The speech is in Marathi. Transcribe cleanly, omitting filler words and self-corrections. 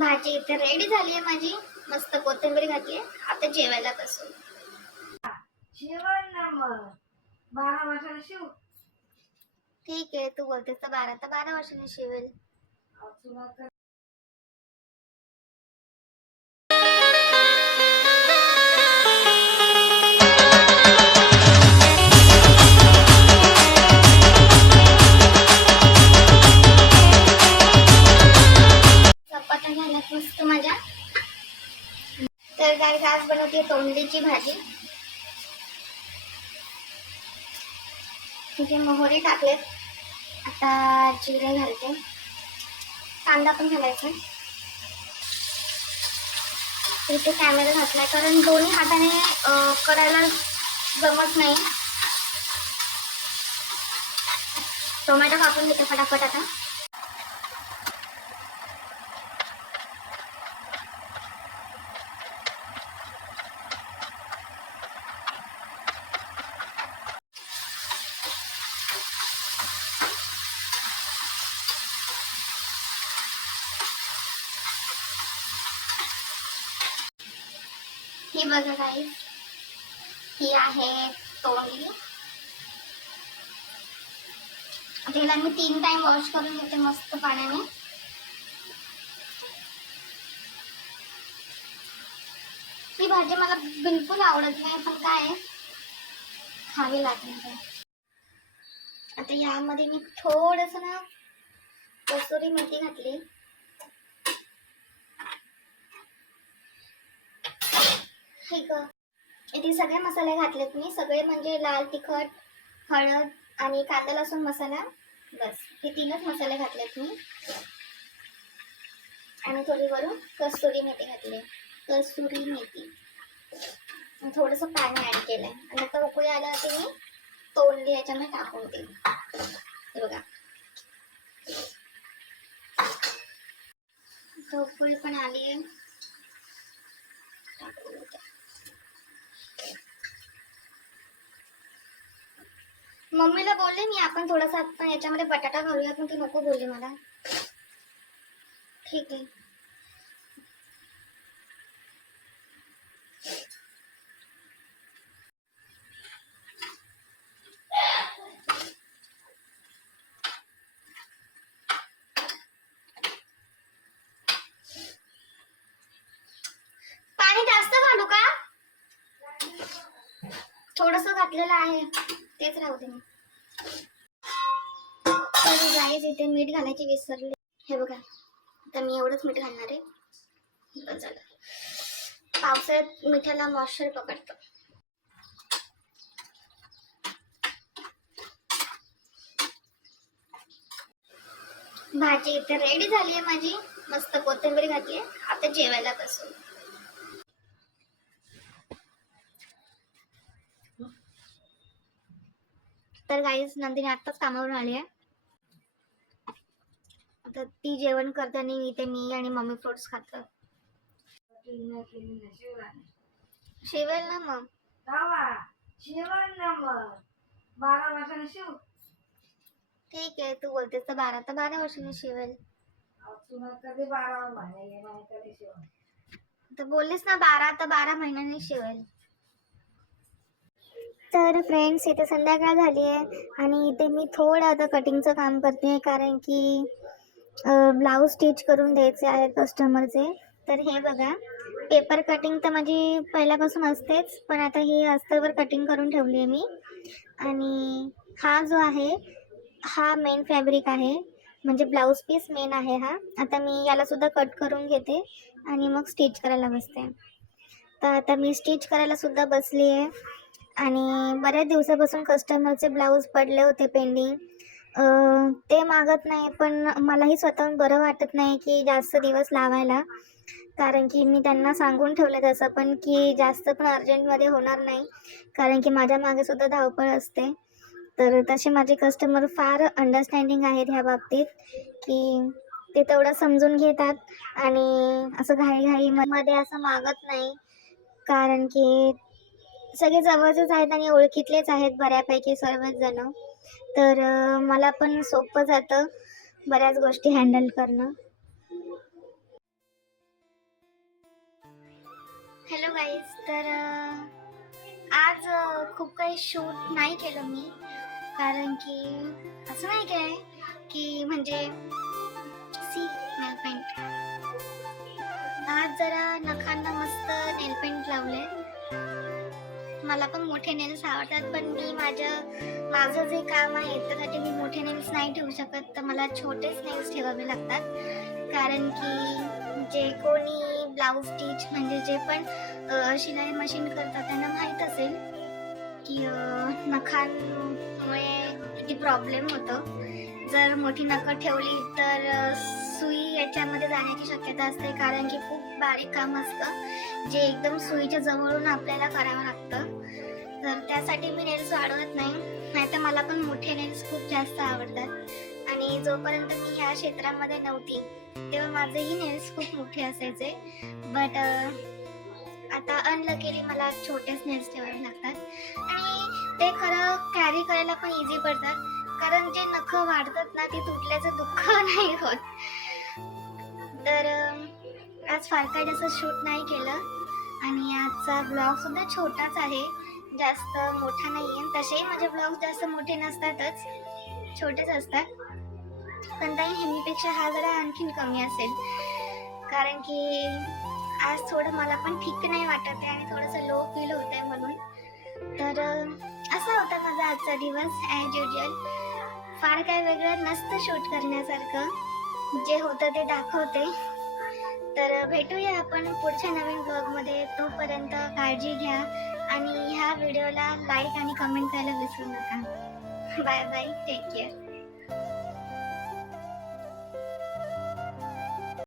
भाजी इथे रेडी झाली आहे माझी. मस्त कोथिंबीर घातली. आता जेवायला बसू. जेवण ना मग 12 वर्षाला शिव. ठीक आहे, तू बोलतेस तर 12 वर्षांनी शिवेल. चपात्या झाल्यात मस्त माझ्या. तर गाईस आज बनवते तोंडलीची भाजी. तिथे मोहरी टाकलेत. आता जिरे घालते. कांदा पण घालायचा. इथे कॅमेरा घातलाय कारण दोन्ही हाताने करायला जमत नाही. टोमॅटो कापून घेते फटाफट आता. ही बघा गाईस, ही आहे तोंडली. तिला मी 3 टाइम वॉश करून घेते मस्त पाण्याने. ही भाजी मला बिलकुल आवडत नाही, पण काय खावी लागते. आता यामध्ये मी थोडस ना कसुरी मेथी घातली. इथे सगळे मसाले घातलेत मी. सगळे म्हणजे लाल तिखट, हळद आणि कांदा लसूण मसाला. बस हे 3च मसाले घातलेत मी. आणि थोडी वरून कसुरी मेथी घातली. कसुरी मेथी थोडस पाणी ऍड केलंय. आणि आता उकळी आलं की मी तोंडली याच्यामध्ये टाकून देईल. बघा उकळी पण आली आहे. मम्मीला बोलले मी आपण थोडासा आपण याच्यामध्ये बटाटा घालूया, पण ती नको बोलली मला. ठीक आहे. पाणी जास्त घालू का? थोडस घातलेलं आहे, तेच राहू दे. तर गाईस इथे मीठ घालायची विसरले. हे बघा, आता मी एवढंच मीठ घालणार आहे. बस झालं. पावसाळ्यात मिठाला मॉइश्चर पकडतं. भाजी इथे रेडी झाली आहे माझी. मस्त कोथिंबीर घातली. आता जेवायला बसू. तर गाईस नंदिनी आत्ताच कामावरून आली आहे. आता ती जेवण करते आणि इथे मी आणि मम्मी फ्रुट्स खातो. शिवेल ना मग. जेवण ना मग 12 वर्षाला शिव. ठीक आहे, तू बोलतेस तर 12 वर्षांनी शिवेल. कधी 12 महिने नाही कधी शिव. तर बोललीस ना 12 महिन्यांनी शिवेल. तर फ्रेंड्स इथे संध्याकाळ झाली आहे आणि इथे मी थोडं आता कटिंगचं काम करते कारण की ब्लाऊज स्टिच करून द्यायचे आहेत कस्टमरचे. तर हे बघा, पेपर कटिंग तर माझी पहिल्यापासून असतेच, पण आता हे अस्तरवर कटिंग करून ठेवली आहे मी. आणि हा जो आहे हा मेन फॅब्रिक आहे, म्हणजे ब्लाऊज पीस मेन आहे हा. आता मी याला सुद्धा कट करून घेते आणि मग स्टिच करायला बसते. तर आता मी स्टिच करायला सुद्धा बसली आहे. आणि बऱ्याच दिवसापासून कस्टमरचे ब्लाऊज पडले होते पेंडिंग. ते मागत नाही, पण मलाही स्वतःहून बरं वाटत नाही की जास्त दिवस लावायला. कारण की मी त्यांना सांगून ठेवलं तसं पण की जास्त पण अर्जंटमध्ये होणार नाही, कारण की माझ्या मागे सुद्धा धावपळ असते. तर तसे माझे कस्टमर फार अंडरस्टँडिंग आहेत ह्या बाबतीत, की ते तेवढं समजून घेतात आणि असं घाईमध्ये असं मागत नाही. कारण की सगळे जवळचेच आहेत आणि ओळखीतलेच आहेत बऱ्यापैकी सर्वच जण. तर मला पण सोपं जातं बऱ्याच गोष्टी हँडल करणं. Hello guys. तर आज खूप काही शूट नाही केलं मी, कारण की असं नाही काय की म्हणजे सी नेल पेंट. आज जरा नखांना मस्त नेल पेंट लावले. मला पण मोठे नेल्स आवडतात, पण मी माझं जे काम आहे त्यासाठी मी मोठे नेल्स नाही ठेवू शकत, तर मला छोटेच नेल्स ठेवावे लागतात. कारण की जे कोणी ब्लाऊज स्टिच म्हणजे जे पण शिलाई मशीन करतात त्यांना माहीत असेल की नखांमुळे किती प्रॉब्लेम होतो. जर मोठी नखं ठेवली तर सुई याच्यामध्ये जाण्याची शक्यता असते, कारण की खूप बारीक काम असतं जे एकदम सुईच्या जवळून आपल्याला करावं लागतं. तर त्यासाठी मी नेल्स वाढवत नाही तर मला पण मोठे नेल्स खूप जास्त आवडतात. आणि जोपर्यंत मी ह्या क्षेत्रामध्ये नव्हती तेव्हा माझेही नेल्स खूप मोठे असायचे, बट आता अनलकीली मला छोटेच नेल्स ठेवावे लागतात. आणि ते खरं कॅरी करायला पण इझी पडतात, कारण जे नखं वाढतात ना ती तुटल्याचं दुःख नाही होत. तर आज फार काही असं शूट नाही केलं आणि आजचा ब्लॉग सुद्धा छोटाच आहे, जास्त मोठा नाही आहे. तसेही माझे ब्लॉग जास्त मोठे नसतातच, छोटेच असतात, पण ताई ह्यापेक्षा हा जरा आणखीन कमी असेल, कारण की आज थोडं मला पण ठीक नाही वाटत आहे आणि थोडंसं लो फील होत आहे म्हणून. तर असा होता माझा आजचा दिवस ॲज युजल. फार काय वेगळं नसतं शूट करण्यासारखं, जे होतं ते दाखवते. तर भेटूया आपण पुढच्या नवीन ब्लॉगमध्ये. तोपर्यंत काळजी घ्या आणि ह्या व्हिडिओला लाईक आणि कमेंट करायला विसरू नका. Bye bye, take care.